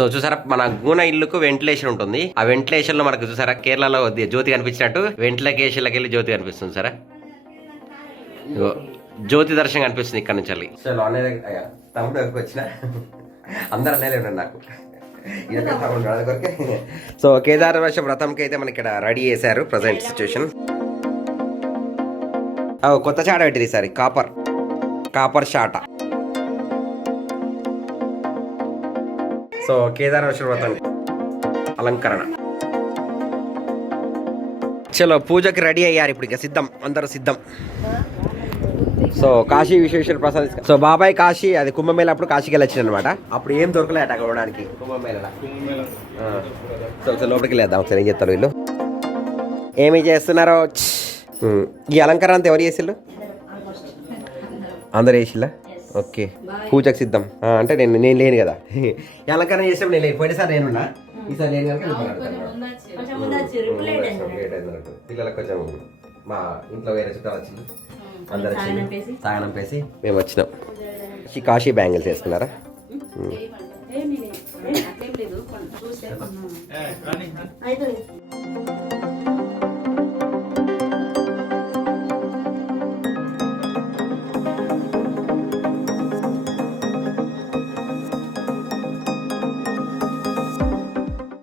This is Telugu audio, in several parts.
సో చూసారా మన గూన ఇల్లుకు వెంటిలేషన్ ఉంటుంది. ఆ వెంటిలేషన్ లో మనకు చూసారా కేరళలో జ్యోతి కనిపించినట్టు వెంటిలేషన్లకి వెళ్ళి జ్యోతి కనిపిస్తుంది సరే. జ్యోతి దర్శనం కనిపిస్తుంది ఇక్కడ నుంచి వెళ్ళి. సో తమ్ముడు దగ్గరకు వచ్చిన అందరు అన్నయ్యలే ఉండండి నాకు. సో కేదారవర్ష వ్రతంకి అయితే మనకి ఇక్కడ రెడీ చేశారు ప్రజెంట్ సిచ్యువేషన్. కొత్త చాట పెట్టింది ఈసారి కాపర్ షాట. సో కేదారవర్ష వ్రతం అలంకరణ. చలో పూజకి రెడీ అయ్యారు ఇప్పుడు, ఇక సిద్ధం, అందరూ సిద్ధం. సో కాశీ విశ్వేశ్వర ప్రసాద్. సో బాబాయ్ కాశీ అది కుంభమేళ అప్పుడు కాశీకి వెళ్ళొచ్చింది అనమాట. అప్పుడు ఏం దొరకలేదు అక్కడ ఉండడానికి కుంభమేళ. సో లోపలికి వెళ్ళేద్దాం ఒకసారి ఏం చెప్తారు వీళ్ళు, ఏమి చేస్తున్నారో. ఈ అలంకరణ అంతా ఎవరు చేసిళ్ళు? అందరు చేసిల్లా? ఓకే పూజకు సిద్ధం అంటే నేను లేను కదా. ఈ అలంకరణ చేసినప్పుడు నేను లేను. పోయినసారి నేనున్నా, ఈసారి నేను కనుక పిల్లలకు కొంచెం మా ఇంట్లో వేరే చుట్టాలు వచ్చింది, అందరు వచ్చి సాగనం పేసి మేము వచ్చినాం. కాశీ బ్యాంగిల్స్ వేసుకున్నారా?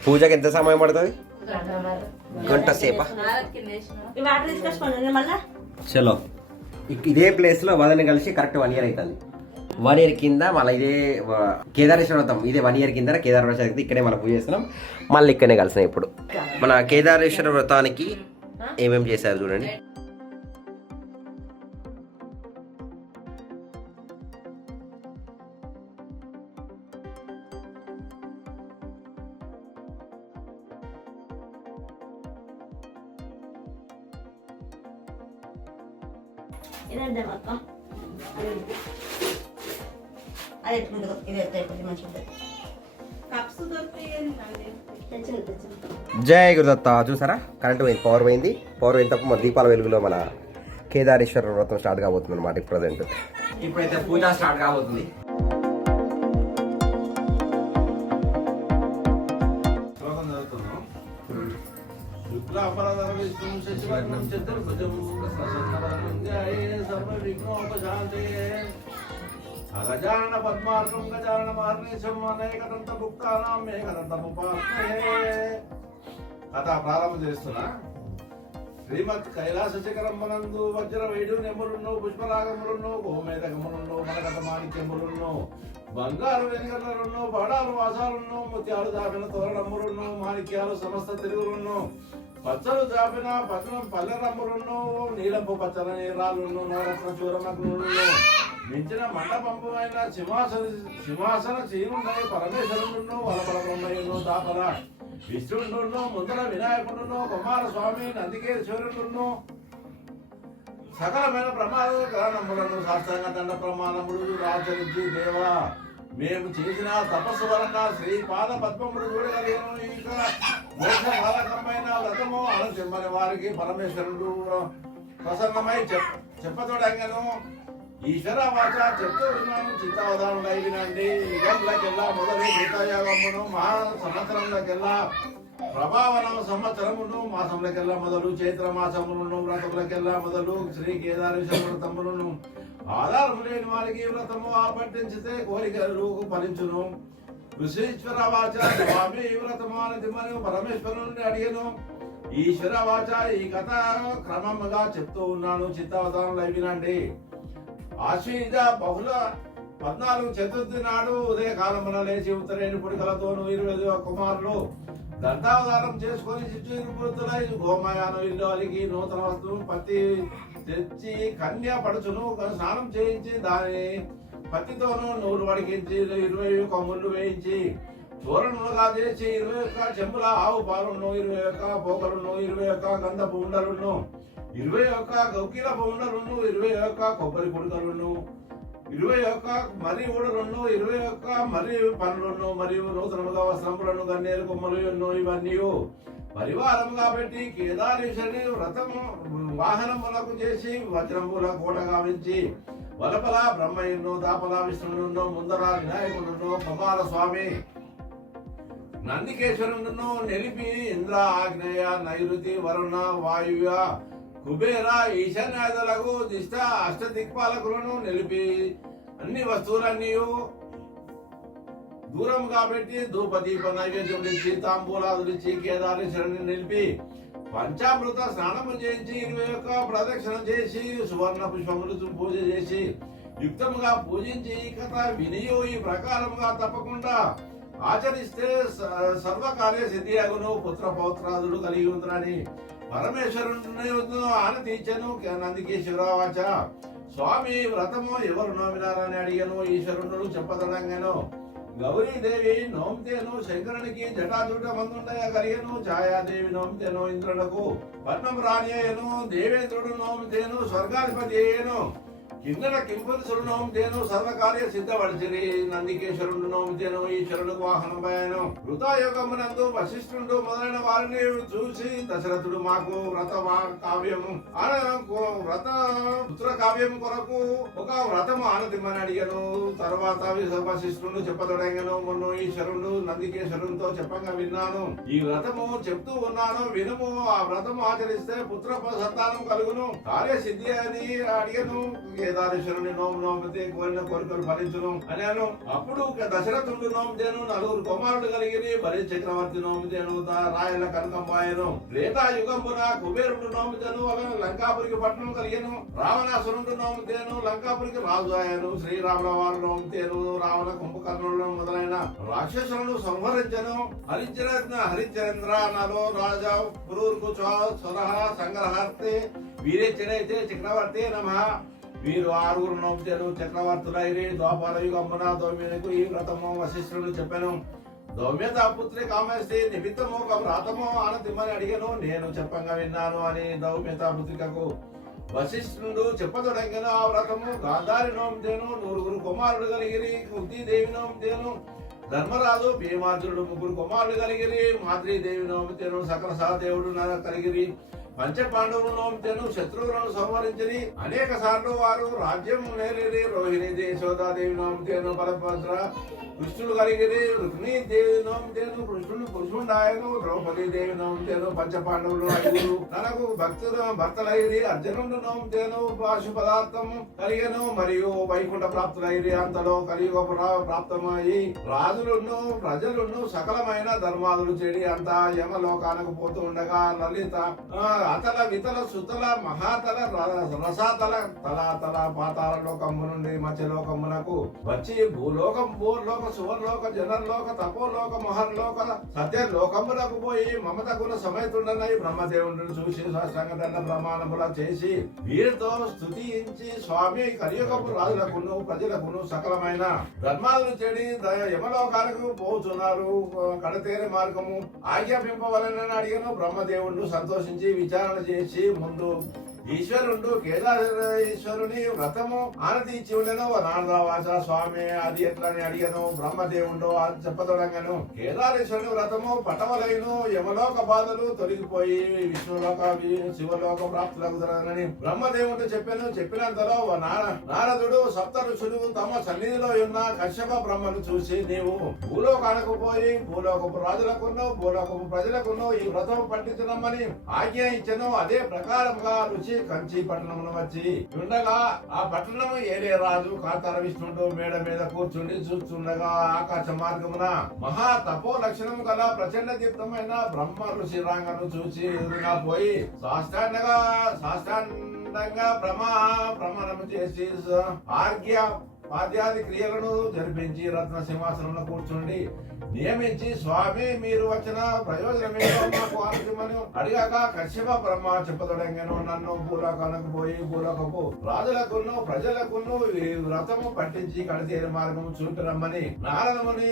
పూజకి ఎంత సమయం పడుతుంది? గంట సేపా? చలో ఇదే ప్లేస్ లో వదని కలిసి కరెక్ట్ 1 ఇయర్ అవుతుంది. 1 ఇయర్ కింద మళ్ళీ ఇదే కేదారేశ్వర వ్రతం ఇదే 1 ఇయర్ కింద కేదారేశ్వర ఇక్కడే మనం పూజ చేస్తున్నాం. మళ్ళీ ఇక్కడనే కలిసినాం. ఇప్పుడు మన కేదారేశ్వర వ్రతానికి ఏమేమి చేశారు చూడండి. జై గురుదత్త. చూసారా కరెంట్ పోయింది, పవర్ పోయింది. పవర్ పోయిన తప్ప మన దీపాల వెలుగులో మన కేదారేశ్వర వ్రతం స్టార్ట్ కాబోతుంది అనమాట. ప్రజెంట్ ఇప్పుడైతే పూజ స్టార్ట్ కాబోతుంది. గజానన పద్మార్కం గజానన మార్నేశం అనేకదంత భుక్తానాం ఏకదంత ఉపాస్మహే. కథ ప్రారంభం చేస్తున్నా. శ్రీమత్ కైలాస శిఖరమ్మనందు వజ్ర వైడూర్యములున్నో పుష్పరాగములున్నో గోమేదకములున్నో మనకథ మాణిక్యములున్నో బంగారు వెనుకలున్నో పడాలు వాసాలున్నో ముత్యాలు దాపిన తోరణములున్నో మాణిక్యాలు సమస్త తిరుగులున్నో పచ్చలు జాపిన పచ్చనం పల్లెరమ్ములున్నో నీలపు పచ్చల నీరాలున్నో నవరత్న చూరమగ్నులున్నో మించిన మండపంపమైన సింహాసన చీరుండై పరమేశ్వరుడున్నో వలపల బ్రహ్మయ్యను దాపల విష్ణుడున్నో ముందర వినాయకుడున్నో కుమారస్వామి నందికేశ్వరుడున్నో సకలమైన ప్రమాద గ్రహణములను సాష్టాంగ దండ ప్రమాణములు ఆచరించి దేవా మేము చేసిన తపస్సు వలన శ్రీపాద పద్మములు చూడగలిగాను. ఇక మోక్షకాలకమైన వ్రతము అనుసరించని వారికి పరమేశ్వరుడు ప్రసన్నమై చెప్పతోడంగను. ఈశ్వర వాచ చెప్తూ విన్నాను చిత్తావధానుడు అయినండి. యుగంలోకెల్లా మొదలు మృతయోగమును మహా సంవత్సరంలోకెల్లా ప్రభావనం సంవత్సరమును మాసంలోకెల్లా మొదలు చైత్ర మాసములను వ్రతములకెల్లా మొదలు శ్రీ కేదారేశ్వర వ్రతములను ఆధారము లేని వారికి వ్రతము ఆపట్టించితే కోరికలు ఫలించును. ఋషీశ్వర వాచ స్వామి ఈ వ్రతము అనేది మరియు పరమేశ్వరుని అడిగను. ఈశ్వర వాచ ఈ కథ క్రమముగా చెప్తూ ఉన్నాను చిత్తావధానులు అయినండి. ఆశ్వీజ బహుళ 14 చతుర్థి నాడు ఉదయకాలమున లేచి ఉత్తరేణి పుడికలతోనూ 20 కుమారులు దంతావతారం చేసుకొని చిట్టులై గోమయానం ఇల్లు అలిగి నూతన వస్తువు పత్తి తెచ్చి కన్య పడుచును స్నానం చేయించి దాని పత్తితోనూ నూరు వడికించి 20 కొమ్ముళ్ళు వేయించి తోరణములుగా చేసి 21 చెంబుల ఆవు పాలును 21 పోకలును 21 గంధపు ఉండలును 21 గౌకీల ఉండలును 21 కొబ్బరి పుడకలును 21 మరి ఊడలును 21 మరి పనులను మరియు నూతనముగా వస్త్రములను గన్నేరు కొమ్మలు ఎన్నో ఇవన్నీ పరివారముగా పెట్టి కేదారేశ్వరుని వ్రతము వాహనములకు చేసి వజ్రముల కోట గావించి వలపల బ్రహ్మయ్యను దాపల విష్ణువును ముందర వినాయకుడును కుమార స్వామి నందికేశ్వరుడును నిలిపి ఇంద్ర ఆగ్నేయ నైరుతి వరుణ వాయువ్య కుబేర ఈశాన్యాదులకు దిష్ట అష్టదిక్పాలకులను నిలిపి అన్ని వస్తువులన్నీ దూరంగా పెట్టి ధూపదీప నైవేద్యం ఇచ్చి తాంబూలాదులు ఇచ్చి కేదారేశ్వరుని నిలిపి పంచామృత స్నానము చేయించి 21 ప్రదక్షిణ చేసి సువర్ణ పుష్పములు పూజ చేసి యుక్తముగా పూజించి ఈ కథ వినియో ఈ ప్రకారముగా తప్పకుండా ఆచరిస్తే సర్వకార్య సిద్ధి అగును పుత్ర పౌత్రాదులు కలిగి ఉందని పరమేశ్వరుడు ఆనతి ఇచ్చను నందికేశ్వరవాచ స్వామి వ్రతము ఎవరు నోమినారని అడిగను ఈశ్వరుడు చెప్పదనంగాను గౌరీదేవి నోమితేను శంకరునికి జటాజుట మందుండయ కలిగను ఛాయాదేవి నోమితేను ఇంద్రులకు పద్మం రాణ్యను దేవేంద్రుడు నోమితేను స్వర్గాధిపతి అయ్యను కిందన కింపురుషుడు నోమితేను సర్వకార్య సిద్ధపడిచిరి నందికేశ్వరుడు నోమితేను ఈశ్వరుడు వాహనమయ్యను వృతాయోగమునందు వశిష్ఠుడు మొదలైన వారిని చూసి దశరథుడు మాకు కావ్యము వ్రత పుత్ర కావ్యం కొరకు ఒక వ్రతము ఆనతిమ్మని అడిగను తర్వాత వశిష్ఠుడు చెప్పదొడగను మొన్న ఈశ్వరుడు నందికేశ్వరునితో చెప్పంగా విన్నాను ఈ వ్రతము చెప్తూ ఉన్నాను వినుము ఆ వ్రతము ఆచరిస్తే పుత్ర సంతానం కలుగును కార్యసిద్ధి అని అడిగను కేదారేశ్వరుని నోమితే కోరిన కోరికలు ఫలించును అన్నాను అప్పుడు దశరథుడు నోమితేను 4 కుమారుడు కలిగిరి బలి చక్రవర్తి నోమితేను రాయల కనకంబాయను త్రేతాయుగంబున కుబేరుడు నోమితేను లంకాపురికి పట్టణం కలిగను రావణాసురుడు నోమితేను లంకాపురికి రాజు ఆయను శ్రీరాముల వారు నోమితేను రావణ కుంభకర్ణుడు మొదలైన రాక్షసులను సంహరించను హరిచంద్ర నలో రాజా పురూర్కు స్వరహ సంగ్రహార్తే వీరేచరైతే చక్రవర్తి నమః వీరు 6 నోమితేను చక్రవర్తులైరి ద్వాపర యుగంబున దౌమ్యునికి ఈ వ్రతము వశిష్ఠుడు చెప్పాను దౌమ్యత పుత్రి కామేస్తే నిమిత్తము ఒక వ్రతము ఆనతిమ్మని అడిగను నేను చెప్పంగా విన్నాను అని దౌమ్యత పుత్రికకు వశిష్ఠుడు చెప్పదొడంగిన ఆ వ్రతము గాంధారి నోమితేను 9 కుమారుడు కలిగిరి కుంతీదేవి నోమితేను ధర్మరాజు భీమార్జునుడు 3 కుమారుడు కలిగిరి మాద్రీదేవి నోమితేను సకల సహదేవుడు కలిగిరి పంచపాండవులు నోమితేను శత్రువులను సంహరించని అనేక సార్లు వారు రాజ్యం నేరేది రోహిణి యశోదాదేవి నోమితేను బలభద్ర కృష్ణుడు కలిగిరి రుక్మిణీదేవి నోమితేను కృష్ణుడు పురుషుండాయను ద్రౌపదీ దేవి నోమితేను పంచపాండవులు 5 తనకు భర్తలైరి అర్జునుడు నోమితేను పాశు పదార్థం కలిగను మరియు వైకుంఠ ప్రాప్తులైరి అంతలో కలియుగ ప్రాప్తమయ్యి రాజులను ప్రజలను సకలమైన ధర్మాదులు చెడి అంతా యమలోకానికి పోతూ ఉండగా లలిత అతల వితల సుతల మహాతల రసాతల తలాతల పాతాల లోకము నుండి మధ్యలోకమునకు వచ్చి భూలోక సువర్లోక జనర్లోక తపోలోక మహర్లోక సత్యలోకములకు పోయి మమత గుణ సమేతుండనై బ్రహ్మదేవుడిని చూసి సాష్టాంగ ప్రమాణముల చేసి వీరితో స్తుతించి స్వామి కలియుగపు రాజులకును ప్రజలకును సకలమైన ధర్మాలను చెడి యమలోకాలకు పోతున్నారు కడతేరి మార్గము ఆజ్ఞాపింపవలనని అడిగిన బ్రహ్మదేవుడు సంతోషించి విచారణ చేసి ముందు ఈశ్వరుడు కేదారేశ్వరుని వ్రతము ఆనతి ఇచ్చి ఉండను నారదావాచ స్వామి అది ఎట్లని అడిగను బ్రహ్మదేవుడు చెప్పదొడంగను కేదారేశ్వరుని వ్రతము పటవలైను యమలోక బాధలు తొలగిపోయి విష్ణులోక శివలోక ప్రాప్తులగుదరని బ్రహ్మదేవుడు చెప్పినంతలో నారదుడు సప్త ఋషులు తమ సన్నిధిలో ఉన్న కశ్యప బ్రహ్మను చూసి నీవు భూలోకానికి పోయి భూలోకపు రాజులకును భూలోకపు ప్రజలకును ఈ వ్రతం పట్టించడమని ఆజ్ఞ ఇచ్చను అదే ప్రకారంగా రుచి కంచి పట్టణమును వచ్చి ఉండగా ఆ పట్టణము ఏలే రాజు కాతార విష్ణుడు మేడ మీద కూర్చుండి చూస్తుండగా ఆకాశ మార్గమున మహా తపో లక్షణము గల ప్రచండ దీప్తమైన బ్రహ్మ ఋషి రాంగను చూసి ఎదురుగా పోయి సాష్టాంగంగా ప్రమాణము చేసి పాద్యాది క్రియలను జరిపించి రత్న సింహాసనంలో కూర్చుండి నియమించి స్వామి మీరు వచ్చిన ప్రయోజనమేమో మాకు ఆలోచమని అడిగాక కశ్యప బ్రహ్మ చెప్పదొడంగాను నన్ను భూలోకానికి పోయి భూలోకపు రాజులకును ప్రజలకును వ్రతము పట్టించి కడతేరి మార్గము చూపిరమ్మని నారదముని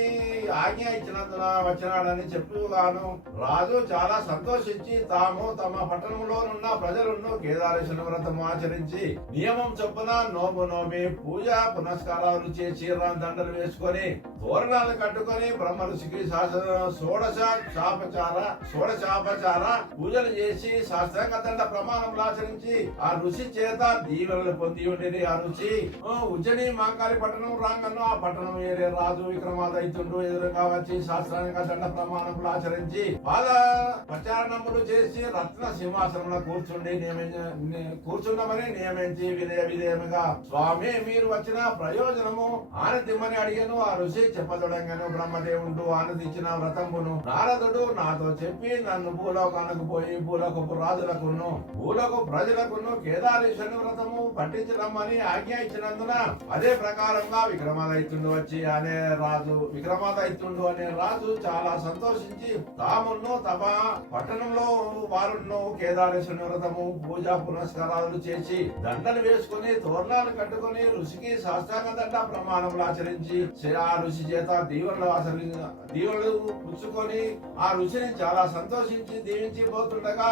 ఆజ్ఞ ఇచ్చినందున వచ్చినాడని చెప్పుగాను రాజు చాలా సంతోషించి తాము తమ పట్టణంలోనున్న ప్రజలను కేదారేశ్వర వ్రతము ఆచరించి నియమం చొప్పున నోమి పూజ పునస్కారం పునస్కారాలు చేసి దండలు వేసుకొని తోరణాలు కట్టుకొని బ్రహ్మ ఋషికి షోడశాపచార పూజలు చేసి శాస్త్రాంగ దండ ప్రమాణములు ఆచరించి ఆ ఋషి చేత దీవెనలు పొంది ఉండేది. ఆ ఋషి ఉజ్జని మాంకాళి పట్టణం రాంగను ఆ పట్టణం ఏరే రాజు విక్రమాదిత్యుడు ఎదురుగా వచ్చి శాస్త్రాంగ దండ ప్రమాణములు ఆచరించి పాద ప్రచారణములు చేసి రత్న సింహాసనంలో కూర్చున్నామని నియమించి విధేయముగా స్వామి మీరు వచ్చిన ప్రయోజనము ఆనందిమ్మని అడిగాను. ఆ ఋషి చెప్పదొడంగాను బ్రహ్మదేవుడు ఆనందించిన వ్రతమును నారదుడు నాతో చెప్పి నన్ను భూలోకానికి పోయి భూలోకపు రాజులకును భూలోక ప్రజలకును కేదారేశ్వరుని వ్రతము పట్టించడమని ఆజ్ఞ ఇచ్చినందున అదే ప్రకారంగా విక్రమాదిత్యుడు అనే రాజు చాలా సంతోషించి తామును తమ పట్టణంలో వారును కేదారేశ్వరుని వ్రతము పూజా పునస్కారాలు చేసి దండలు వేసుకుని తోరణాలు కట్టుకుని ఋషికి సాష్టాంగ దండ ప్రమాణములు ఆచరించి ఆ ఋషి చేత దీవెనలు పుచ్చుకొని ఆ ఋషిని చాలా సంతోషించి దీవించి పోతుండగా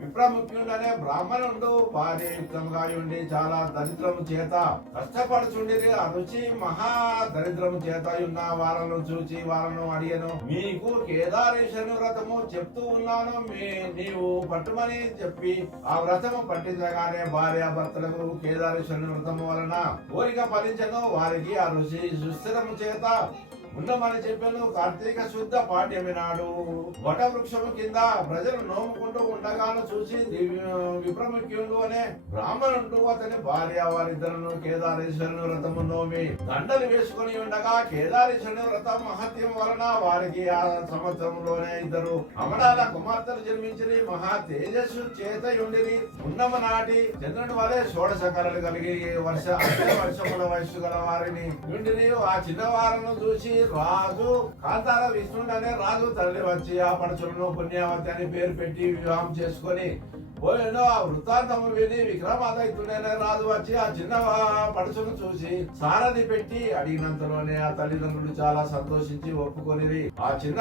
విప్రముఖ్యుడనే బ్రాహ్మణుడు భార్యయుక్తంగా ఉండి చాలా దరిద్రము చేత కష్టపడుచుండి ఆ ఋషి మహా దరిద్రము చేత ఉన్న వారను చూచి వారను అడిగను. మీకు కేదారేశ్వరుని వ్రతము చెప్తూ ఉన్నాను, నీవు పట్టుమని చెప్పి ఆ వ్రతము పట్టించగానే భార్య భర్తలకు కేదారేశ్వరుని వ్రతము వలన కోరిక ఫలించను. వారికి ఆ ఋషి సుస్థిరము చేత ఉండమని చెప్పాను. కార్తీక శుద్ధ పాఠ్యమి నాడు వట వృక్షము కింద ప్రజలు నోముకుంటూ ఉండగాను చూసి విప్రముఖ్యుడు అనే బ్రాహ్మణుడు అతని భార్య వారిద్దరును కేదారేశ్వరుని వ్రతము నోమి దండలు వేసుకుని ఉండగా కేదారేశ్వరుని వ్రతం మహత్యం వలన వారికి ఆ సంవత్సరంలోనే ఇద్దరు అమరాల కుమార్తెలు జన్మించి మహా తేజస్సు చేత ఉండిరి. ఉన్నమ నాటి చంద్రుని వలె షోడశ కళలు కలిగి వర్షముల వయస్సు గల వారిని ఉండిరి. ఆ చిన్నవారను చూసి రాజు కాంతార విష్ణుడు అనే రాజు తల్లి వచ్చి ఆ పడుచులను పుణ్యావతి అని పేరు పెట్టి వివాహం చేసుకొని పోయిన ఆ వృత్తాంతము విని విక్రమాదిత్యుడనే రాజు వచ్చి ఆ చిన్న పడుచును చూసి సారథి పెట్టి అడిగినంతలోనే ఆ తల్లిదండ్రులు చాలా సంతోషించి ఒప్పుకొని ఆ చిన్న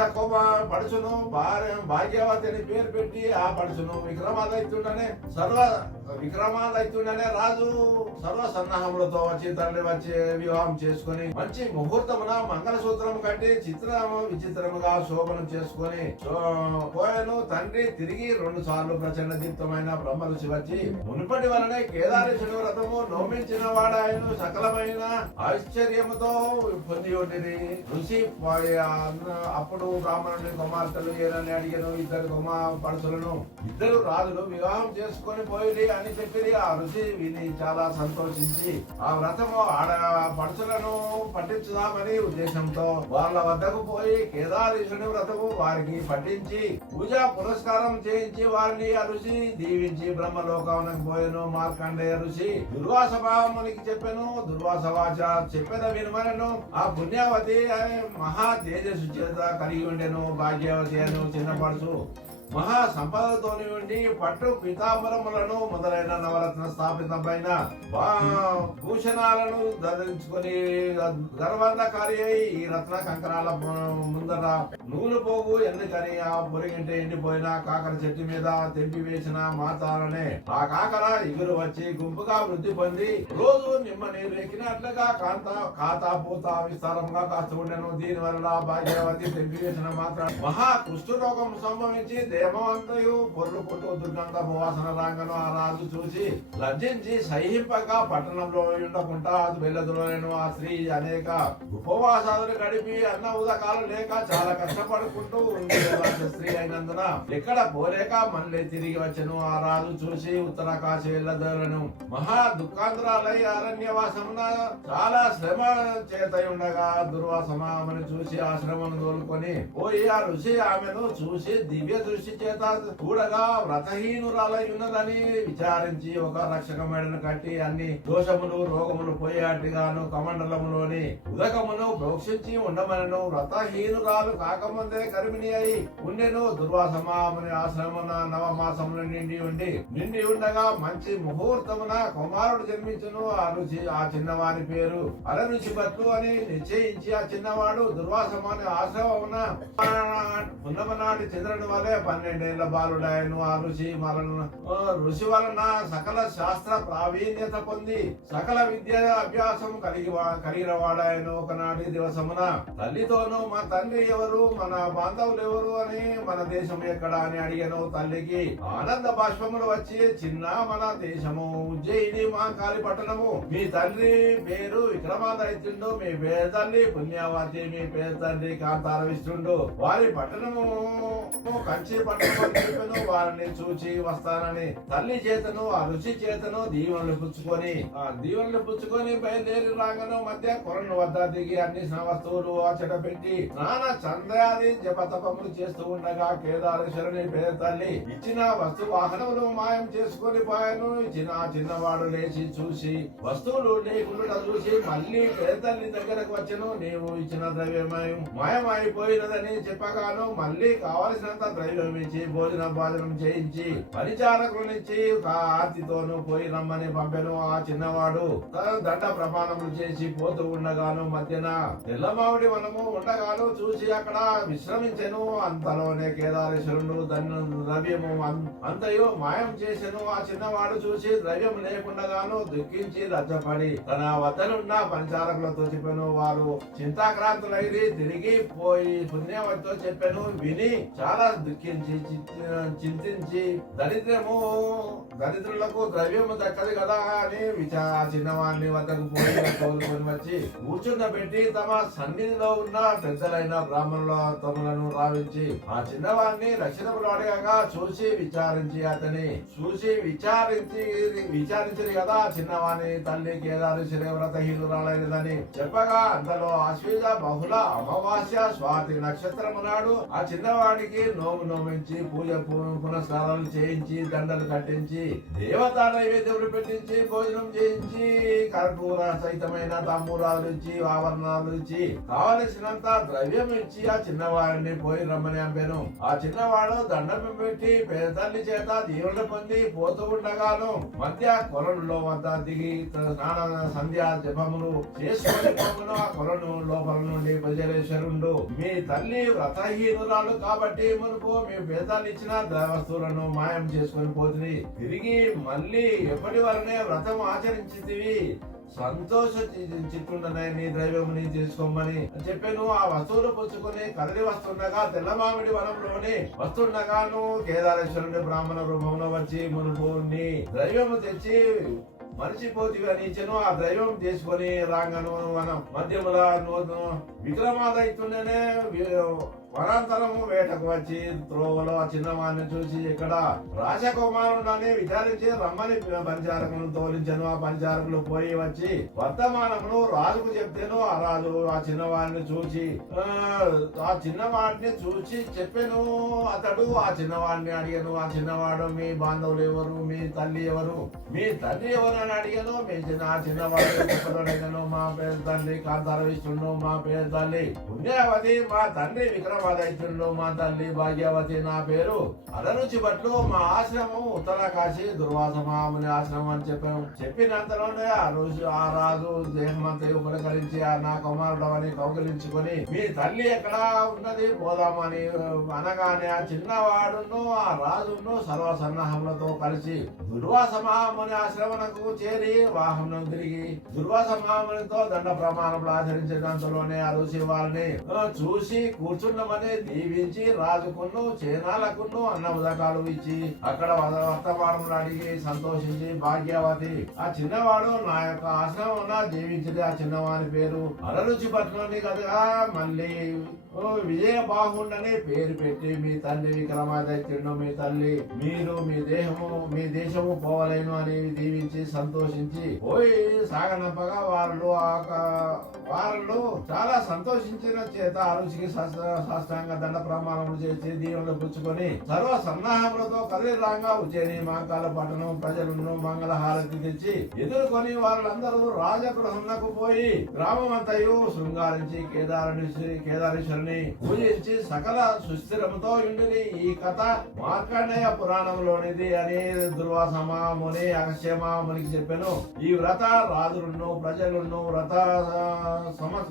పడుచును భాగ్యవతి అని పేరు పెట్టి ఆ పడుచును విక్రమాదిత్యుడనే రాజు సర్వ సన్నాహములతో వచ్చి తల్లి వచ్చి వివాహం చేసుకుని మంచి ముహూర్తమున మంగళసూత్రం కట్టి విచిత్రముగా శోభనం చేసుకుని పోయను. తండ్రి తిరిగి 2 సార్లు ప్రచండ దీప్తమైన బ్రహ్మ ఋషి వచ్చి మునుపటి వలనే కేదారేశ్వరుని వ్రతము నోమించిన వాడాయను సకలమైన ఆశ్చర్యముతో పొంది ఉండేది. ఋషి అప్పుడు బ్రాహ్మణుని కుమార్తెలు ఏనని అడిగాను. ఇద్దరు రాజులు వివాహం చేసుకొని పోయి అని చెప్పి ఆ ఋషి విని చాలా సంతోషించి ఆ వ్రతము పడుచులను పట్టించుదామని ఉద్దేశంతో వాళ్ళ వద్దకు పోయి కేదారేశ్వరుని వ్రతము వారికి పట్టించి పూజా పురస్కారం చేయించి వారిని ఆ ఋషి దీవించి బ్రహ్మలోకానికి పోయాను. మార్కండేయ ఋషి దుర్వాస మునికి చెప్పాను. దుర్వాస వాచ చెప్పేద వినమనను. ఆ పుణ్యావతి మహా తేజస్సు చేత కలిగి ఉండెను. భాగ్యవతి అను చిన్నపడుచు మహా సంపదతోని ఉండి పట్టు పీతాంబరములను మొదలైన నవరత్న స్థాపితమైన భూషణాలను ధరించుకొని గర్వంధకారి అయి ఈ రత్న కంకరాల ముందర నూలు పోగు ఎందుకని ఆ పొరిగింటే ఎండిపోయిన కాకర చెట్టు మీద తెంపి వేసిన మాతాలనే ఆ కాకర ఎగురు వచ్చి గుంపుగా వృద్ధి పొంది రోజు నిమ్మ నీరు ఎక్కినట్లుగా ఖాతా పూత విస్తారంగా కాస్తూ ఉండెను. దీని వల్ల భాగ్యవతి తెంపి వేసిన మాత్రం మహా కుష్ఠరోగం సంభవించి దేహమంతయు పొర్లుకుంటూ దుర్గంధ వాసన రాంగను ఆ రాజు చూసి లజ్జించి సహింపగా పట్టణంలో ఉండకుండా అది వెళ్ళదులేను. ఆ స్త్రీ అనేక ఉపవాసాలు గడిపి అన్న ఉదకాలు లేక చాలా కష్టపడుకుంటూ ఉంది. స్త్రీ అయినందున ఎక్కడ పోలేక మళ్ళీ తిరిగి వచ్చను. ఆ రాజు చూసి ఉత్తర కాశీ వెళ్ళదలను మహా దుఃఖాంధ్రాలై అరణ్యవాసమున చాలా శ్రమ చేత ఉండగా దుర్వాసమామని చూసి ఆ శ్రమను తోలుకొని పోయి ఆ ఋషి ఆమెను చూసి దివ్య దృష్టి చేత చూడగా వ్రతహీనురాలై ఉన్నదని విచారించి ఒక రక్షక మేడను కట్టి అన్ని దోషములు రోగములు పోయేట్టుగాను కమండలములోని ఉదకమును ప్రోక్షించి ఉండమనను. వ్రతహీనురాలు కాకముందే గర్భిణి అయి ఉండెను. దుర్వాస దుర్వాసమాముని ఆశ్రమన నవమాసమున నిండి ఉండగా మంచి ముహూర్తమున కుమారుడు జన్మించును. ఆ చిన్నవాని పేరు అరరుచి భట్టు అని నిశ్చయించి ఆ చిన్నవాడు దుర్వాసమాని ఆశ్రమమున పున్నమనాటి చంద్రుని వలె 12 ఏళ్ల బాలుడాయను. ఆ ఋషి వలన సకల శాస్త్ర ప్రావీణ్యత పొంది సకల విద్య అభ్యాసం కలిగిన వాడాయను. ఒకనాటి దివసమున తల్లితోనూ మా తండ్రి ఎవరు, మన బాంధవులు ఎవరు అని, మన దేశం ఎక్కడ అని అడిగాను. తల్లికి ఆనంద బాష్పములు వచ్చి, చిన్న మన దేశము ఉజ్జయిని మా కాలి పట్టణము. మీ తండ్రి పేరు విక్రమాదిత్యుడు, మీ పేరు తల్లి పుణ్యవతి, మీ పేరు తండ్రి కాంతార విష్ణుడు. వారి పట్టణము కంచి పట్టణము. వారిని చూచి వస్తానని తల్లి చేతను ఆ రుచి చేతను దీవెనలు పుచ్చుకొని బయలుదేరి రాగను. మధ్య కొలను వద్ద దిగి అన్ని వస్తువులు అచట పెట్టి స్నాన చంద్రాది జపతపములు చేస్తూ ఉండగా కేదారేశ్వరుని పేరు తల్లి ఇచ్చిన వస్తు వాహనములు మాయం చేసుకొని పోయాను. ఇచ్చిన చిన్నవాడు లేచి చూసి వస్తువులు లేకుండా చూసి మళ్ళీ పేరు తల్లి దగ్గరకు వచ్చను. నీవు ఇచ్చిన ద్రవ్యమయం మాయమైపోయినదని చెప్పగాను మళ్ళీ కావలసినంత ద్రవ్యం ఇచ్చి భోజనం చేయించి పరిచారకులనిచ్చి ఆర్తితోనూ పోయి రమ్మని పంపెను. ఆ చిన్నవాడు దండ ప్రమాణములు చేసి పోతూ ఉండగాను మధ్యన తెల్లమావిడి వనము ఉండగాను చూసి అక్కడ విశ్రమించెను. అంతలోనే కేదారేశ్వరుడు ద్రవ్యము అంతయు మాయం చేసెను. ఆ చిన్నవాడు చూసి ద్రవ్యం లేకుండాను దుఃఖించి రచ్చపడి తన వద్దనున్న పంచారకులతో చెప్పాను. వారు చింతాక్రాంతులైరి తిరిగి పోయి పుణ్యవతితో చెప్పాను. విని చాలా దుఃఖించి చింతించి దరిద్రులకు ద్రవ్యము దక్కదు కదా అని చిన్నవాడిని వద్దకు పోయి తోలుకొని వచ్చి కూర్చుండబెట్టి తమ సన్నిధిలో ఉన్న పెద్దలైన బ్రాహ్మణుల తమలను రావించి ఆ చిన్నవాడిని రక్షణములు అడగగా విచారించి కదా చిన్నవాణి తల్లి కేదారేశ్వరి వ్రతహీనురాలైనదని చెప్పగా అంతలో ఆశ్వీజ బహుళ అమావాస్య స్వాతి నక్షత్రము నాడు ఆ చిన్నవాడికి నోమించి పూజ పునస్కారాలు చేయించి దండలు కట్టించి దేవతా నైవేద్యములు పెట్టించి భోజనం చేయించి కర్పూర సహితమైన తాంబూలాలు ఇచ్చి ఆవరణాలు ఇచ్చి కావలసినంత ద్రవ్యం ఇచ్చి ఆ చిన్నవాడిని పోయి రమ్మని అంపాను. ఆ చిన్నవాడు దండం పెట్టి పేదల్లి చేత దీవెన పొంది పోతూ ఉండగాను మధ్య కొలంలో వద్ద దిగి స్నాన సంధ్యా జపములు చేసుకొని పోగును. ఆ కొలను లోపల నుండి భజరేశ్వరుండు మీ తల్లి వ్రతహీనురాలు కాబట్టి మునుపు మీ పేదలు ఇచ్చిన వస్తువులను మాయం చేసుకొని పోతుంది. తిరిగి మళ్ళీ ఎప్పటి వరనే వ్రతం ఆచరించితివి సంతోష చిట్టుండనే నీ ద్రవ్యముని తీసుకోమని చెప్పాను. ఆ వస్తువులు పుచ్చుకొని కదలి వస్తుండగా తెల్లమామిడి వనంలోని వస్తుండగాను కేదారేశ్వరుని బ్రాహ్మణ రూపంలో వచ్చి మునుపు నీ ద్రవ్యము తెచ్చి మనిషిపోతివి అని ఇచ్చాను. ఆ ద్రవ్యం తీసుకొని రాంగను వనం మధ్యముల విక్రమాదిత్యుడనే వనాంతరము వేటకు వచ్చి త్రోవలో ఆ చిన్నవాడిని చూసి ఇక్కడ రాజకుమారుడని విచారించి రమ్మని పంచారకులను తోలించను. ఆ పంచారకులు పోయి వచ్చి వర్తమానమును రాజుకు చెప్తేను. ఆ రాజు ఆ చిన్నవాడిని చూసి చెప్పాను. అతడు ఆ చిన్నవాడిని అడిగాను. ఆ చిన్నవాడు మీ బాంధవులు ఎవరు, మీ తల్లి ఎవరు, మీ తండ్రి ఎవరు అని అడిగాను. ఆ చిన్నవాడు చెప్పాను. మా పేరు తల్లి కాంతార విష్ణుడు, మా పేరు తల్లి పుణ్యవతి, మా తండ్రి విక్రమాదిత్యుడు, మా తల్లి భాగ్యవతి, నా పేరు అరరుచి భట్లు, మా ఆశ్రమం ఉత్తర కాశీ దుర్వాసమాముని ఆశ్రమం అని చెప్పాము. చెప్పినంతలోనే ఆ రాజు దేహమంతయు పులకరించి నా కుమారుడు అని కౌగిలించుకొని మీ తల్లి ఎక్కడ ఉన్నది పోదామని అనగానే ఆ చిన్నవాడును ఆ రాజును సర్వసన్నాహములతో కలిసి దుర్వాసమాముని ఆశ్రమణకు చేరి వాహనం తిరిగి దుర్వాసమామునితో దండ ప్రమాణములు ఆచరించినంతలోనే ఆ ఋషి వారిని చూసి కూర్చున్నామని దీవించి రాజుకును చేనాలకును అన్నముదకాలు ఇచ్చి అక్కడ వర్తమానములు అడిగి సంతోషించి భాగ్యవతి ఆ చిన్నవాడు నా యొక్క ఆశ్రమం జీవించింది. ఆ చిన్నవాని పేరు అరరుచి పట్లని కదా మళ్ళీ విజయ బాహుండని పేరు పెట్టి మీ తండ్రి విక్రమాదిత్యుడు, మీ తల్లి మీరు మీ దేశము పోవలేను అని దీవించి సంతోషించి పోయి సాగనంపగా వాళ్ళు వారిలో చాలా సంతోషించిన చేత అరుచికి సాష్టాంగ దండ ప్రమాణములు చేసి దీవెనలు పుచ్చుకొని సర్వ సన్నాహములతో కదిలిరాంగా ఉజ్జయిని మాంకాల పట్టణం ప్రజలను మంగళ హారతి తెచ్చి ఎదుర్కొని వాళ్ళందరూ రాజగృహంకు పోయి గ్రామమంతయు శృంగారించి కేదారేశ్వరుని పూజించి సకల సుస్థిరముతో ఉండి ఈ కథ మార్కండేయ పురాణంలోనిది అని దుర్వాసమాముని అగస్యమామునికి చెప్పాను. ఈ వ్రత రాజులను ప్రజలను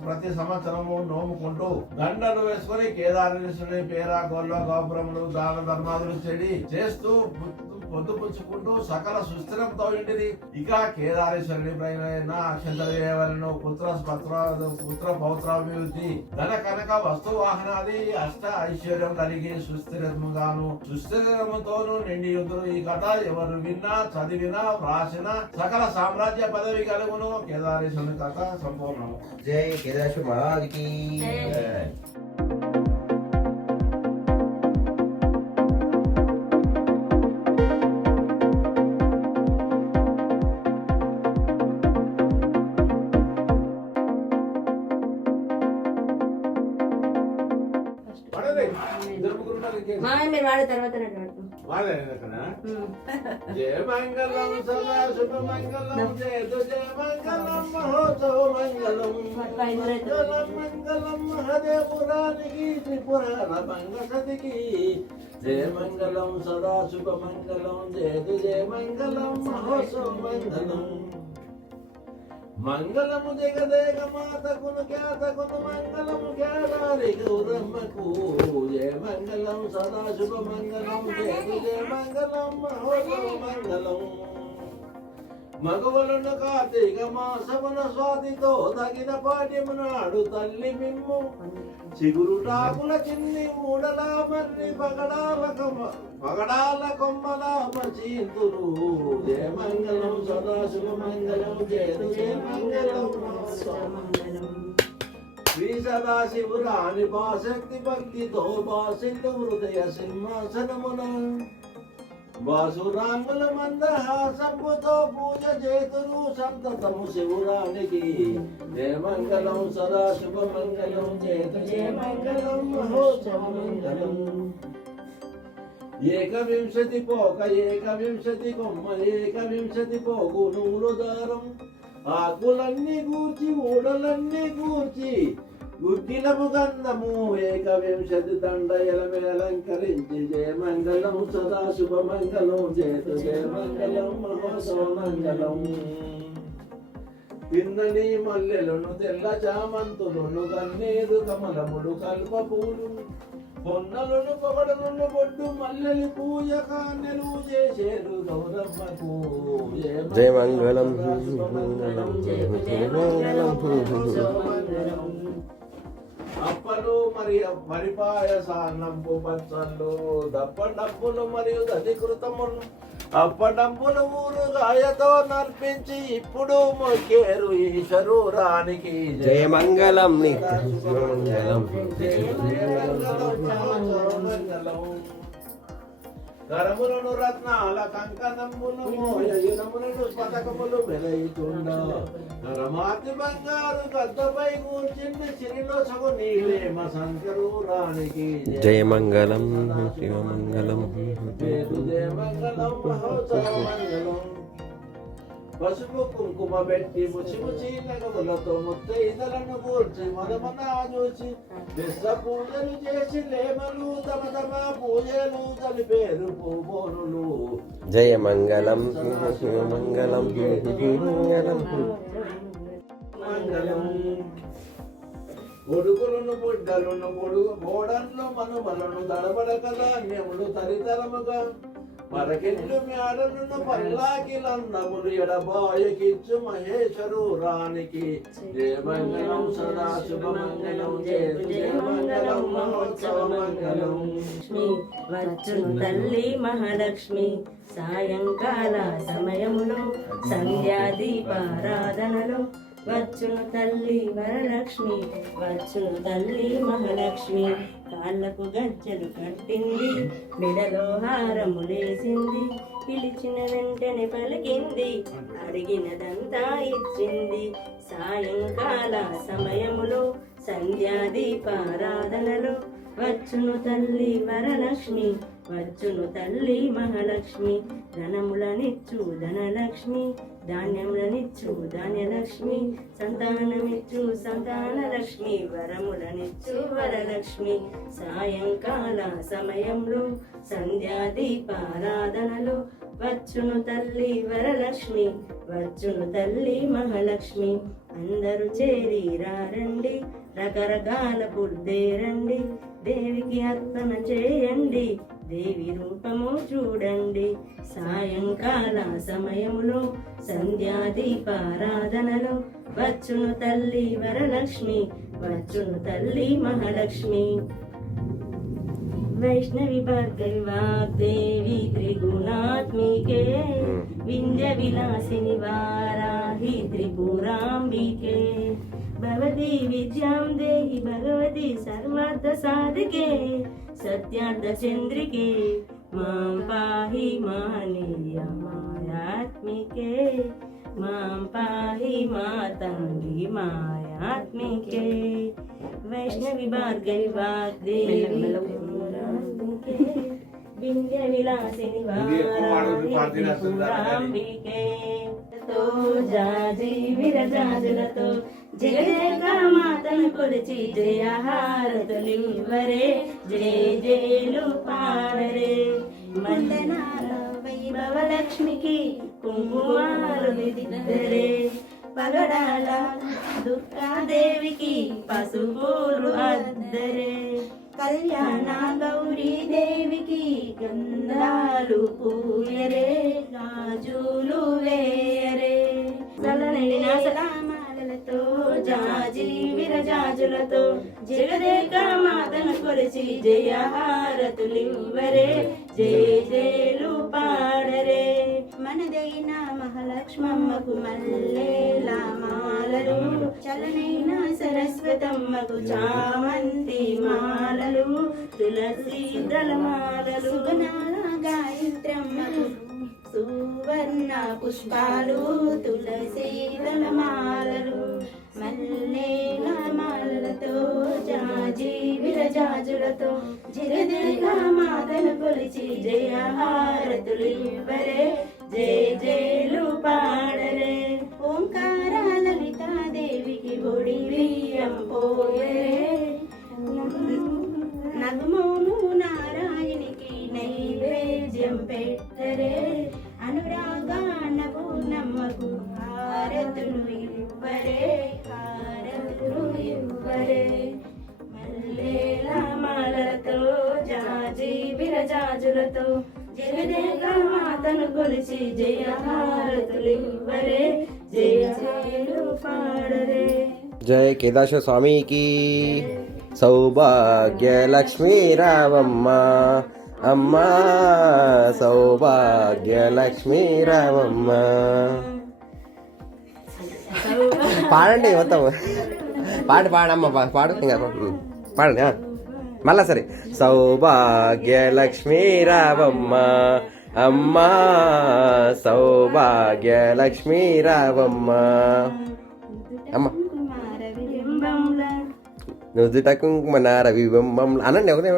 ప్రతి సంవత్సరము నోముకుంటూ దండలు వేసుకుని కేదారేశ్వరుని పేర గొల్ల గోపురములు దాన ధర్మాదులు చెడి చేస్తూ పొద్దుపుచ్చుకుంటూ సకల సుస్థిరంతో ఇంటిది. ఇక కేదారేశ్వరుని పైన అక్షంతరేవలను పుత్ర పౌత్రాభివృద్ధి ధన కనక వస్తు వాహనాది అష్ట ఐశ్వర్యం కలిగి సుస్థిరముతోనూ నిండి ఉందరు. ఈ కథ ఎవరు విన్నా చదివినా వ్రాసిన సకల సామ్రాజ్య పదవి కలుగును. కేదారేశ్వరుని కథ సంపూర్ణము. జై కేదారేశ్వర మహారాజుకి. మీరు వాడే తర్వాత జయ మంగళం సదా శుభ మంగళం జయతు జయ మంగళం మహోత్సవ మంగళం మంగళం మంగళం మహదేవురానికి త్రిపురార మంగళతికి జయ మంగళం సదా శుభ మంగళం జయతు జయ మంగళం మహోత్సవ మంగళం మంగళము జగదేగ మాతకును ఖ్యాతకును మంగళము కేదారి గౌరమ్మకు జయ మంగళం సదా శుభ మంగళం జయ జయ మంగళం మహోత్సవ మంగళం మగవలను కార్తీక మాసమున స్వాతితో తగిన పాఠ్యమునాడు తల్లి మిమ్ము చిగురుటాకుల చిన్ని మూడల మర్రి పగడాల కొమ్మల మచీంతురు జయ మంగళం సదా శుభ మంగళం జయ జయ మంగళం శ్రీ సదాశివురాని బాశక్తి భక్తితో బాసిల్లు హృదయ సింహాసనమున బాసురాంగుల మందహాసంపుతో పూజ చేతురు సంతతము శివురానికి జయ మంగళం సదా శుభ మంగళం జయ జయ మంగళం మహోత్సవ మంగళం ఏకవింశతి పోక ఏకవింశతి కొమ్మ ఏకవింశతి పోగు నూలు దారం ఆకులన్నీ గూర్చి ఊడలన్నీ గూర్చి గుగ్గిలము గంధము ఏకవింశతి దండయలమే అలంకరించి జయ మంగళం సదా శుభ మంగళం జయ జయ మంగళం మహోత్సవ మంగళం తిన్నని మల్లెలను తెల్ల చామంతులను గన్నేరు కమలములు కల్ప పూలు పొన్నలను పొగడలను బొడ్డు మల్లెలు పూజ కాన్నెలు చేసేరు గౌరమ్మకు జయ మంగళం అప్పలు మరి పాయసాన్నంపు పచ్చళ్ళు దప్పడప్పులు మరియు దధికృతములు అప్పడప్పులు ఊరు గాయతో నర్పించి ఇప్పుడు మొక్కేరు ఈశ్వరురానికి జయ మంగళం కరములను రత్నాల కంకణములు మోయములను పథకములు వెలయితుండ కరమాతి బంగారు గద్దపై కూర్చున్న చిరిలో సగు నీలేమ శంకరురానికి జయ మంగళం శివ మంగళం జయ మంగళం మహోత్సవ మంగళం పసుపు కుంకుమ పెట్టి ముచి ముచి నగములతో ముత్తైదలను కూర్చి మదమన చూసి విశ్వ పూజలు చేసి లేమలు తమ తమ పూజలు తలిపేరు పూబోనులు జయ మంగళం శివ మంగళం మంగళం కొడుకులను బుడ్డలను బోడన్లు మనుమలను దడబడక ధాన్యములు తరితరముగా మరకెళ్ళు మేడలను పల్లాకిలన్నములు ఎడబాయకిచ్చు మహేశ్వరు రానికి జయ మంగళం సదా శుభ మంగళం జయ మంగళం మహోత్సవ మంగళం వచ్చును తల్లి మహాలక్ష్మి సాయంకాల సమయములో సంధ్యాదీపారాధనలో వచ్చును తల్లి వరలక్ష్మి, వచ్చును తల్లి మహాలక్ష్మి. కాళ్ళకు గజ్జలు కట్టింది, మెడలో హారములేసింది, పిలిచిన వెంటనే పలికింది, అడిగినదంతా ఇచ్చింది. సాయంకాల సమయములో సంధ్యాదీపారాధనలో వచ్చును తల్లి వరలక్ష్మి, వచ్చును తల్లి మహాలక్ష్మి. ధనములనిచ్చు ధనలక్ష్మి, ధాన్యములనిచ్చు ధాన్యలక్ష్మి, సంతానమిచ్చు సంతానలక్ష్మి, వరములనిచ్చు వరలక్ష్మి. సాయంకాల సమయంలో సంధ్యాదీపారాధనలో వచ్చును తల్లి వరలక్ష్మి, వచ్చును తల్లి మహాలక్ష్మి. అందరూ చేరిరారండి, రకరకాల పుడ్డేరండి, దేవికి అర్పణ చేయండి, దేవి రూపము చూడండి. సాయంకాల సమయములో సంధ్యాదీపారాధనలో వచ్చును తల్లి వరలక్ష్మి, వచ్చును తల్లి మహాలక్ష్మి. వైష్ణవి భార్గవి వాగ్దేవి త్రిగుణాత్మికే, వింధ్య విలాసిని వారాహి త్రిపురాంబికే. భవతి విద్యాం దేహి భగవతి సర్వార్థ సాధికే, సత్యార్థ చంద్రికే, మాం పాహి మానీయ మాయాత్మికే, మాం పాహి మాతంగి మాయాత్మికే. వైష్ణవి భార్గవి వాగ్దేవి వింధ్య విలాసిని వారాహి త్రిపురాంబికే. జాజి విరజాజులతో జగదేక మాతను కొలిచి జయహారతులివ్వరే, జయ జయలు పాడరే. మందనాల వైభవలక్ష్మికి కుంకుమాలు దిద్దరే, పగడాల దుర్గాదేవికి పసుపులు అద్దరే, కళ్యాణ గౌరీ దేవికి గంధాలు పూయరే, గాజులు వేయరే. సలనైన సలామాలతో జాజి విరజాజులతో జగదేక మాతను కొలిచి జయహారతులివ్వరే, జయ జయలు పాడరే. మనదైన మహాలక్ష్మమ్మకు మల్లెల మాలలు, చలనైన సరస్వతమ్మకు చామంతి మాలలు, తులసి దళమాలలు, సుగుణాల గాయత్రమ్మకు సువర్ణ పుష్పాలు, తులసి దళమాలలు, మల్లెల మాలలతో జాజి విరజాజులతో జగదేక మాతను కొలిచి జయహారతులివ్వరే, జయ జయలు పాడరే. ఓంకార లలితాదేవికి బొడి బియ్యం పోయరే, నగుమోము నారాయణికి నైవేద్యం పెట్టరే, అనురాగానకు నమ్మకు హారతులు ఇవ్వరే, హారతులు ఇవ్వరే. మల్లెల మాలలతో జాజి విరజాజులతో జగదేక మాతను కొలిచి జయహారతులివ్వరే, జయ జయలు పాడరే. జయ కేదారేశ్వర స్వామికి. సౌభాగ్య లక్ష్మీ రావమ్మ అమ్మ, సౌభాగ్య లక్ష్మీ రావమ్మ. పాడండి మొత్తం, పాడమ్మా పాడు, ఇంకా పాడండి మళ్ళా సరే. సౌభాగ్య లక్ష్మీ రావమ్మ అమ్మ, సౌభాగ్య లక్ష్మీ రావమ్మ అమ్మ. నుదుట కుంకుమనార వివంబం అనండి, ఒకటే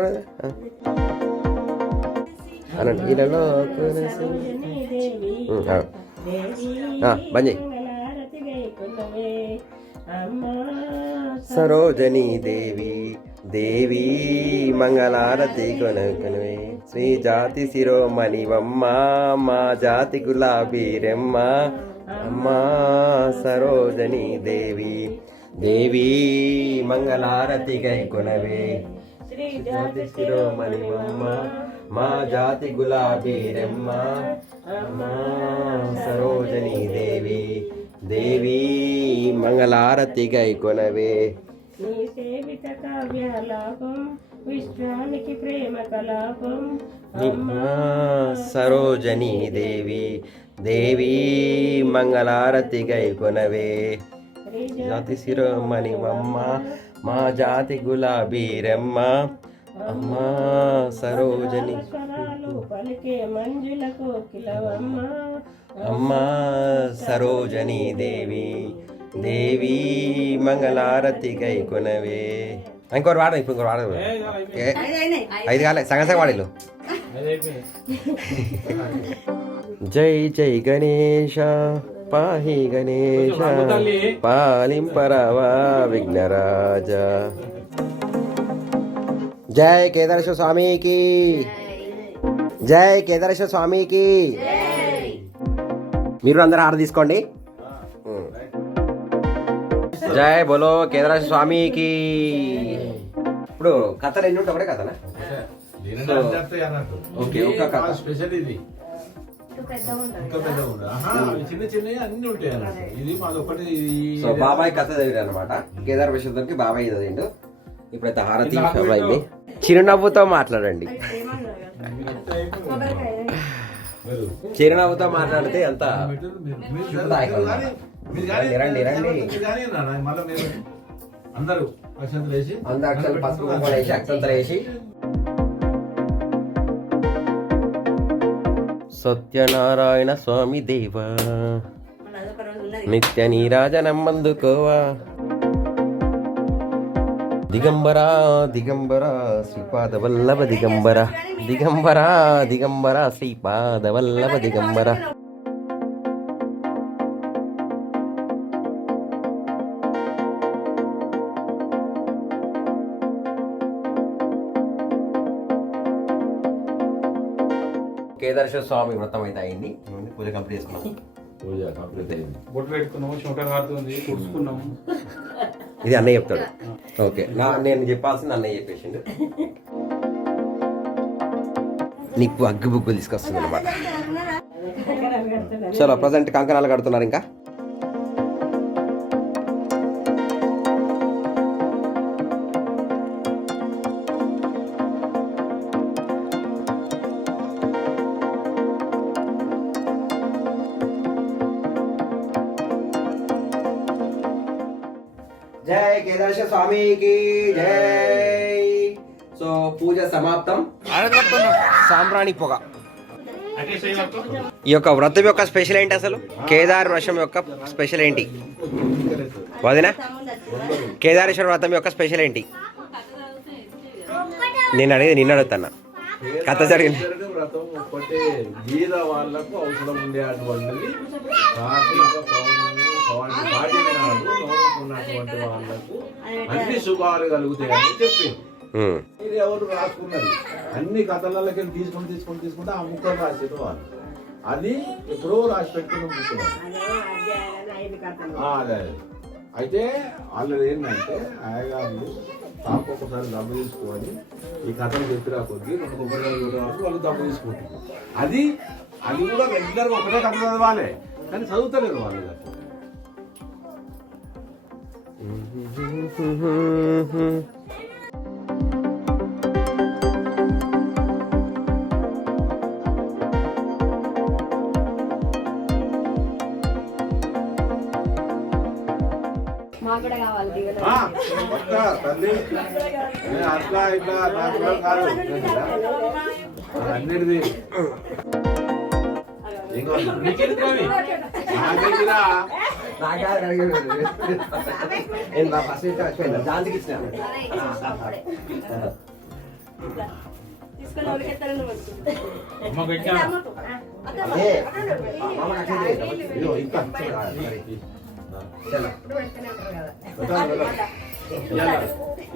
అనండి. ఇలాలో బంద్ చేయి. సరోజనీ దేవి దేవి మంగళారతి కొనకనవే, శ్రీ జాతి శిరోమణివమ్మ, మా జాతి గులాబీరమ్మ అమ్మ. సరోజనీ దేవి దేవి మంగళారతి గై కొనవే, శ్రీ జాతి శిరోమణివమ్మ, మా జాతి గులాబీరమ్మ అమ్మ. సరోజనీ దేవి దేవి మంగళారతి గై కొనవే. నీ సేవిత కావ్యాలాపం విశ్వానికి ప్రేమ కలాపం అమ్మా. సరోజనీ దేవి దేవి మంగళారతి గై కొనవే, శ్రీ జాతి శిరోమణి అమ్మ మా జాతి గులాబీ రెమ్మ అమ్మ సరోజని స్వరాలు పలికే మంజుల కోకిలవమ్మ అమ్మ సరోజని దేవి దేవి మంగళారతి కై కొనవే. ఇంకోటి వాడదు ఇప్పుడు ఇంకోటి వాడదు. 5 కాలే సగం సగం వాడిల్లు. జై జై గణేశ పాహి గణేశ పాలింపరవా విఘ్నరాజ. జై కేదారేశ్వర స్వామికి జై కేదారేశ్వర స్వామికి. మీరు అందరూ హారతి తీసుకోండి. జై బోలో కేదారేశ్వర స్వామికి. ఇప్పుడు కథలు ఎన్ని ఉంటాయి? ఒకటే కథనా? ఓకే, ఒక కథ స్పెషల్ ఇది. ఇంకా పెద్ద చిన్న చిన్నవి అన్ని ఉంటాయి అన్నట్టు. ఇది మాది ఒకటి. సో బాబాయ్ కథ చదివారు అనమాట. కేదార్ విశ్వకి బాబాయ్ చదివిండు. ఇప్పుడైతే హారతి అయింది. చిరునవ్వుతో మాట్లాడండి. చిరునవ్వుతో మాట్లాడితే అంత రండి రండి. అందరూ అక్షంతలు వేసి అక్షంతలు పసుపు కుంకుమ వేసి అక్షంతలు వేసి. సత్యనారాయణ స్వామి దేవా నిత్య నీరాజనమ్మందుకోవా. దిగంబరా దిగంబర శ్రీపాద వల్లభ దిగంబర దిగంబరా దిగంబర శ్రీపాద వల్లభ దిగంబర. కేదారేశ్వర స్వామి వ్రతం అయితే అయింది. పూజ కంప్లీట్ చేసుకున్నాం. పూజ కంప్లీట్ అయింది. బొట్టు పెట్టుకున్నాము, శంకర్ కారుతుంది, కూర్చుకున్నాము. ఇది అన్నయ్య చెప్తాడు. ఓకే, నేను చెప్పాల్సింది అన్నయ్య చెప్పేసిండు. నీకు అగ్గి బుగ్గులు తీసుకొస్తుంది అనమాట. చలో ప్రజెంట్ కంకణాలు కడుతున్నారు. ఇంకా జై కేదారేశ్వర స్వామికి జై. సో పూజ సమాప్తం. సాంబ్రాణి పొగ. ఈ యొక్క వ్రతం యొక్క స్పెషల్ ఏంటి అసలు? కేదార్ వ్రతం యొక్క స్పెషల్ ఏంటి వదినా? కేదారేశ్వర వ్రతం యొక్క స్పెషల్ ఏంటి? నిన్ను అడుగుతున్నా. కథ జరిగింది. వ్రతం ఒక్కటే బీద వాళ్ళకు అవసరం ఉండే అటువంటిది. కార్తీక పౌర్ణమి పాడ్యమి నాడు నోముకున్నటువంటి వాళ్ళకు అన్ని శుభాలు కలుగుతాయని చెప్పి ఇది ఎవరు రాసుకున్నది. అన్ని కథలకి తీసుకుంటే ఆ ముక్కలు రాసేది వాళ్ళు. అది ఎప్పుడో రాసి పెట్టుకుని ముక్కున్నారు. అదే అయితే వాళ్ళు ఏంటంటే ఆయగారులు తాపు ఒకసారి దమ్ము తీసుకోవాలి. ఈ కథలు చెప్పిరా కొద్ది 2 కొబ్బరికాయలు వాళ్ళు దమ్ము తీసుకుంటారు. అది కూడా రెగ్యులర్గా ఒకటే కథ చదవాలి, కానీ చదువుతలేరు వాళ్ళు. తల్లి అట్లా ఇట్లా నాకు కాదు అన్నిటిది జాంతికి ఇచ్చిన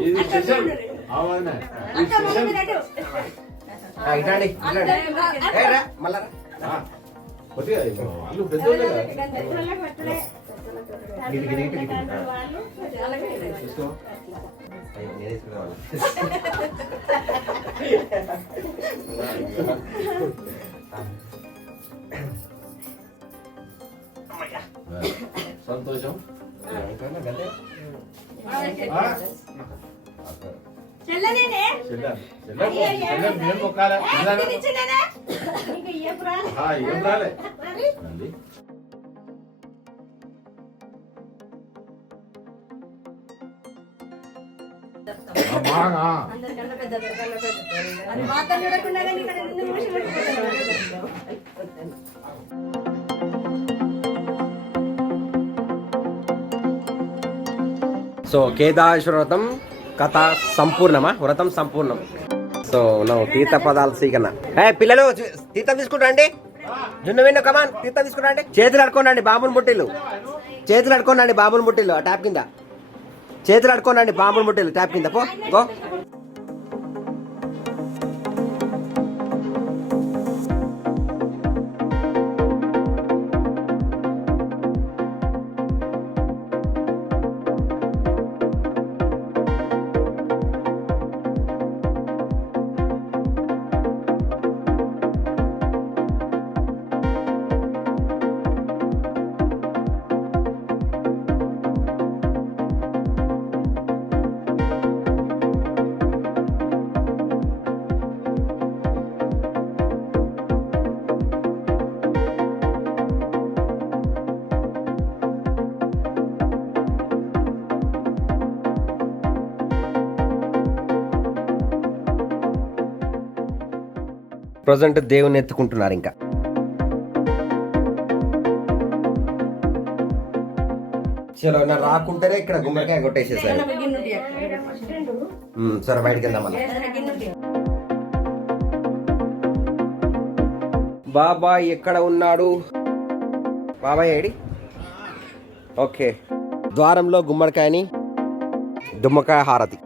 ఇది స్పెషల్. ఇట్లాండి మళ్ళా వాళ్ళు పెద్దోళ్ళే కదా. సంతోషం. నేను మొక్కాలే ఏం రాలే. బాగా అందరికన్నా పెద్ద అది మాత్రం చూడకుండా కానీ ఇక్కడ ఎందుకు మనిషి పెట్టుకుంటారు? సో కేదారేశ్వర వ్రతం కథ సంపూర్ణమా? వ్రతం సంపూర్ణం. సో నవ్వు తీర్థ పదాలు స్వీకరణ. పిల్లలు తీర్థం తీసుకుంటారండి. జున్ను విన్ను కమాన్ తీర్థం తీసుకుంటారండి. చేతులు అడుకోండి బాంబుని బుట్టిల్లు. చేతులు అడుకోండి బాంబుని బుట్టిల్లు ఆ ట్యాప్ కింద. చేతులు అడుకోండి బాంబుని బుట్టిల్లు ట్యాప్ కింద. పో గో. ప్రజెంట్ దేవుని ఎత్తుకుంటున్నారు. ఇంకా చలో నా రాకుంటేనే ఇక్కడ గుమ్మడికాయ కొట్టేసేసారు. సరే బయటకు వెళ్దాం మళ్ళీ. బాబాయ్ ఎక్కడ ఉన్నాడు? బాబాయ్ ఏడి? ఓకే, ద్వారంలో గుమ్మడికాయని దుమ్మకాయ హారతి.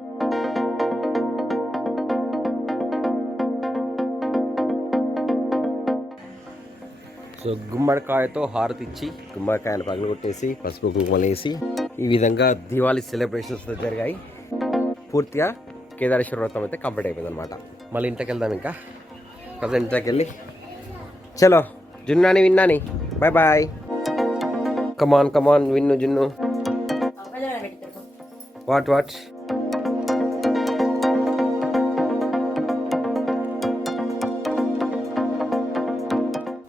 సో గుమ్మడికాయతో హారతి ఇచ్చి గుమ్మడికాయలు పగలగొట్టేసి పసుపు కుంకుమలు వేసి ఈ విధంగా దివాళీ సెలబ్రేషన్స్ జరిగాయి. పూర్తిగా కేదారేశ్వర వ్రతం అయితే కంప్లీట్ అయిపోయింది అనమాట. మళ్ళీ ఇంటికి వెళ్దాం. ఇంకా ప్రజెంట్ ఇంటికి వెళ్ళి చలో జున్నాని విన్నాని బాయ్ బాయ్. కమాన్ కమాన్ విన్ను జున్ను. వాట్ వాట్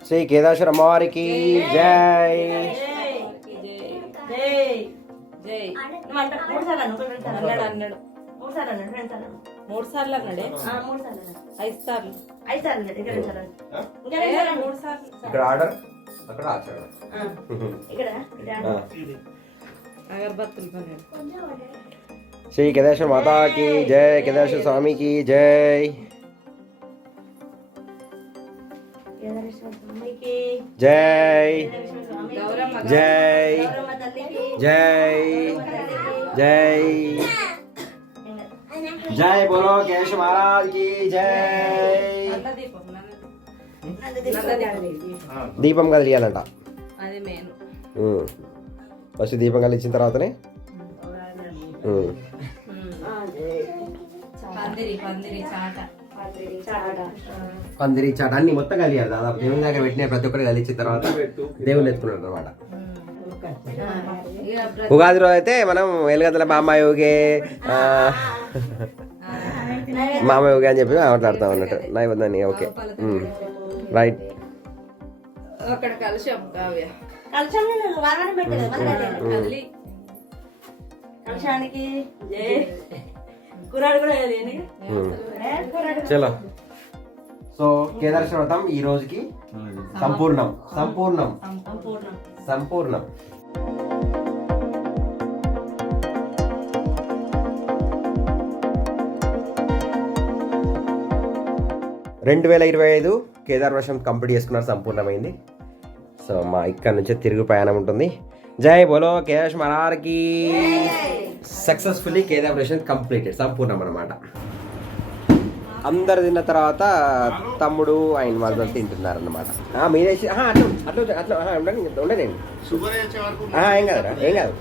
శ్రీ కేదారేశ్వర అమ్మవారికి జై. మూడు సార్లు అన్నాడే. 5 సార్లు. ఇక్కడ ఆర్డర్ అక్కడ ఆచరణ. అగరబత్తులు కొన్నాడు. శ్రీ కేదారేశ్వర మాతాకి జై. కేదారేశ్వర స్వామికి జై. జై జై జై జై జై బోలో కేశవ మహారాజ్ కి జై. దీపం కదిలియాలంట. అది మెయిన్. ఫస్ట్ దీపం కలిగించిన తర్వాతనే పందిరి చాట అన్ని మొత్తం కలియాలి. దాదాపు దేవుని దగ్గర పెట్టిన ప్రతి ఒక్కరు కలిసిన తర్వాత దేవుని ఎత్తుకున్నాడు అనమాట. ఉగాది రోజు అయితే మనం ఎలుగంతల మామయ్య ఊగే మామయ్య ఊగే అని చెప్పి మాట్లాడతాం అన్నట్టు నైవేద్యాన్ని. Okay right. అక్కడ కలుషం కావ్య కలశానికి కూరాడు కూడా చలో. సో కేదారేశ్వర వ్రతం ఈ రోజుకి సంపూర్ణం సంపూర్ణం సంపూర్ణం. 2025 కేదార్ వర్షం కంప్లీట్ చేసుకున్నారు, సంపూర్ణమైంది. సో మా ఇక్కడ నుంచే తిరుగు ప్రయాణం ఉంటుంది. జై బోలో కేదార్ మరార్కి. సక్సెస్ఫుల్లీ కేదార్ వర్షం కంప్లీటెడ్, సంపూర్ణం అనమాట. అందరు తిన్న తర్వాత తమ్ముడు ఆయన వాళ్ళు తింటున్నారు అన్నమాట. మీరేసి అట్లా అట్లా అట్లా ఉండని ఉండనండి. ఏం కాదురా, ఏం కాదు.